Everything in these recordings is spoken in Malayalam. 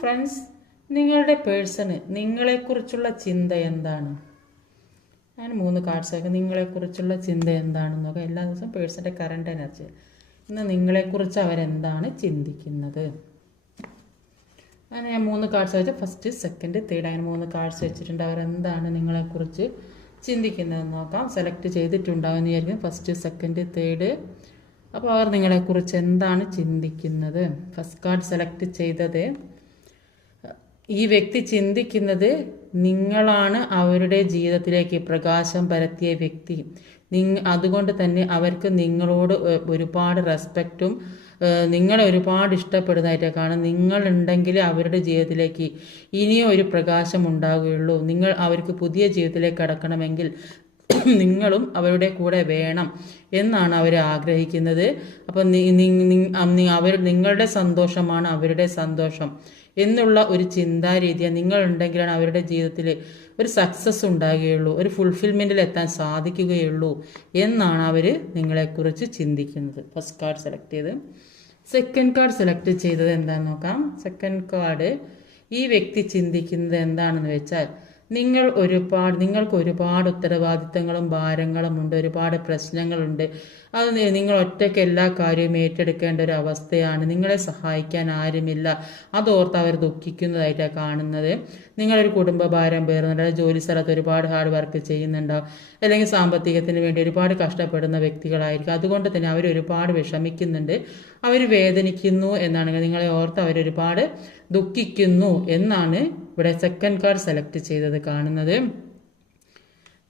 ഫ്രണ്ട്സ് നിങ്ങളുടെ പേഴ്സണ് നിങ്ങളെക്കുറിച്ചുള്ള ചിന്ത എന്താണ്? ഞാൻ മൂന്ന് കാർഡ്സ് ഒക്കെ നിങ്ങളെക്കുറിച്ചുള്ള ചിന്ത എന്താണെന്നൊക്കെ നോക്കാം എല്ലാ ദിവസവും പേഴ്സന്റെ കറണ്ട് എനർജി ഇന്ന് നിങ്ങളെക്കുറിച്ച് അവരെന്താണ് ചിന്തിക്കുന്നത്? അങ്ങനെ ഞാൻ മൂന്ന് കാർഡ്സ് വെച്ച് ഫസ്റ്റ് സെക്കൻഡ് തേർഡ് അങ്ങനെ മൂന്ന് കാർഡ്സ് വെച്ചിട്ടുണ്ട്. അവരെന്താണ് നിങ്ങളെക്കുറിച്ച് ചിന്തിക്കുന്നതെന്ന് നോക്കാം. സെലക്ട് ചെയ്തിട്ടുണ്ടാവും എന്ന് വിചാരിക്കും ഫസ്റ്റ് സെക്കൻഡ് തേർഡ് അപ്പോൾ അവർ നിങ്ങളെക്കുറിച്ച് എന്താണ് ചിന്തിക്കുന്നത്? ഫസ്റ്റ് കാർഡ് സെലക്ട് ചെയ്തത് ഈ വ്യക്തി ചിന്തിക്കുന്നത് നിങ്ങളാണ് അവരുടെ ജീവിതത്തിലേക്ക് പ്രകാശം പരത്തിയ വ്യക്തി. നിങ്ങ അതുകൊണ്ട് തന്നെ അവർക്ക് നിങ്ങളോട് ഒരുപാട് റെസ്പെക്റ്റും നിങ്ങളെ ഒരുപാട് ഇഷ്ടപ്പെടുന്നതായിട്ട് കാണും നിങ്ങളുണ്ടെങ്കിൽ അവരുടെ ജീവിതത്തിലേക്ക് ഇനിയും ഒരു പ്രകാശം ഉണ്ടാകുകയുള്ളൂ നിങ്ങൾ അവർക്ക് പുതിയ ജീവിതത്തിലേക്ക് കടക്കണമെങ്കിൽ നിങ്ങളും അവരുടെ കൂടെ വേണം എന്നാണ് അവർ ആഗ്രഹിക്കുന്നത്. അപ്പം അവർ നിങ്ങളുടെ സന്തോഷമാണ് അവരുടെ സന്തോഷം. എന്നുള്ള ഒരു ചിന്താരീതിയാണ് നിങ്ങൾ ഉണ്ടെങ്കിലാണ് അവരുടെ ജീവിതത്തിൽ ഒരു സക്സസ് ഉണ്ടാകുകയുള്ളൂ ഒരു ഫുൾഫിൽമെന്റിൽ എത്താൻ സാധിക്കുകയുള്ളൂ എന്നാണ് അവർ നിങ്ങളെക്കുറിച്ച് ചിന്തിക്കുന്നത്. ഫസ്റ്റ് കാർഡ് സെലക്ട് ചെയ്ത്. സെക്കൻഡ് കാർഡ് സെലക്ട് ചെയ്തത് എന്താണെന്ന് നോക്കാം. സെക്കൻഡ് കാർഡ് ഈ വ്യക്തി ചിന്തിക്കുന്നത് എന്താണെന്ന് വെച്ചാൽ നിങ്ങൾ ഒരുപാട് നിങ്ങൾക്ക് ഒരുപാട് ഉത്തരവാദിത്തങ്ങളും ഭാരങ്ങളും ഉണ്ട് ഒരുപാട് പ്രശ്നങ്ങളുണ്ട്. അത് നിങ്ങൾ ഒറ്റയ്ക്ക് എല്ലാ കാര്യവും ഏറ്റെടുക്കേണ്ട ഒരു അവസ്ഥയാണ്. നിങ്ങളെ സഹായിക്കാൻ ആരുമില്ല. അതോർത്ത് അവർ ദുഃഖിക്കുന്നതായിട്ടാണ് കാണുന്നത്. നിങ്ങളൊരു കുടുംബ ഭാരം പേറുന്നുണ്ട് ജോലി സ്ഥലത്ത് ഒരുപാട് ഹാർഡ് വർക്ക് ചെയ്യുന്നുണ്ടാവും അല്ലെങ്കിൽ സാമ്പത്തികത്തിന് വേണ്ടി ഒരുപാട് കഷ്ടപ്പെടുന്ന വ്യക്തികളായിരിക്കും. അതുകൊണ്ട് തന്നെ അവർ ഒരുപാട് വിഷമിക്കുന്നുണ്ട്. അവർ വേദനിക്കുന്നു എന്നാണ്. നിങ്ങളെ ഓർത്ത് അവരൊരുപാട് ദുഃഖിക്കുന്നു എന്നാണ് ഇവിടെ സെക്കൻഡ് കാർഡ് സെലക്ട് ചെയ്തത് കാണുന്നത്.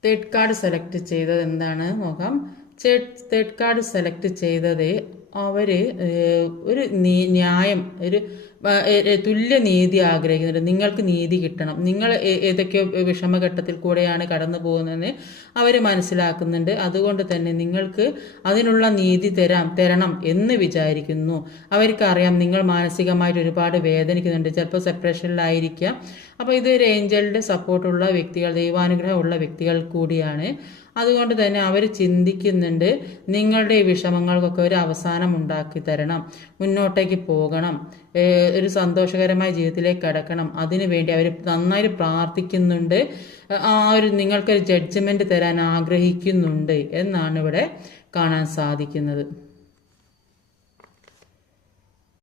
തേർഡ് കാർഡ് സെലക്ട് ചെയ്തത് എന്താണ്? നോക്കാം. തേർഡ് കാർഡ് സെലക്ട് ചെയ്തത് ഏഹ്, ഒരു ന്യായം ഒരു തുല്യ നീതി ആഗ്രഹിക്കുന്നുണ്ട്. നിങ്ങൾക്ക് നീതി കിട്ടണം. നിങ്ങൾ ഏതൊക്കെയോ വിഷമഘട്ടത്തിൽ കൂടെയാണ് കടന്നു പോകുന്നതെന്ന് അവർ മനസ്സിലാക്കുന്നുണ്ട്. അതുകൊണ്ട് തന്നെ നിങ്ങൾക്ക് അതിനുള്ള നീതി തരാം തരണം എന്ന് വിചാരിക്കുന്നു. അവർക്കറിയാം നിങ്ങൾ മാനസികമായിട്ട് ഒരുപാട് വേദനിക്കുന്നുണ്ട്. ചിലപ്പോൾ സെപ്പറേഷനിലായിരിക്കാം അപ്പോൾ ഇത് ഒരു ഏഞ്ചലിന്റെ സപ്പോർട്ടുള്ള വ്യക്തികൾ ദൈവാനുഗ്രഹമുള്ള വ്യക്തികൾ കൂടിയാണ്. അതുകൊണ്ട് തന്നെ അവർ ചിന്തിക്കുന്നുണ്ട് നിങ്ങളുടെ ഈ വിഷമങ്ങൾക്കൊക്കെ ഒരു അവസാനം ഉണ്ടാക്കി തരണം. മുന്നോട്ടേക്ക് പോകണം. ഒരു സന്തോഷകരമായ ജീവിതത്തിലേക്ക് കടക്കണം. അതിനു വേണ്ടി അവർ നന്നായി പ്രാർത്ഥിക്കുന്നുണ്ട്. ആ ഒരു നിങ്ങൾക്കൊരു ജഡ്ജ്മെന്റ് തരാൻ ആഗ്രഹിക്കുന്നുണ്ട് എന്നാണ് ഇവിടെ കാണാൻ സാധിക്കുന്നത്.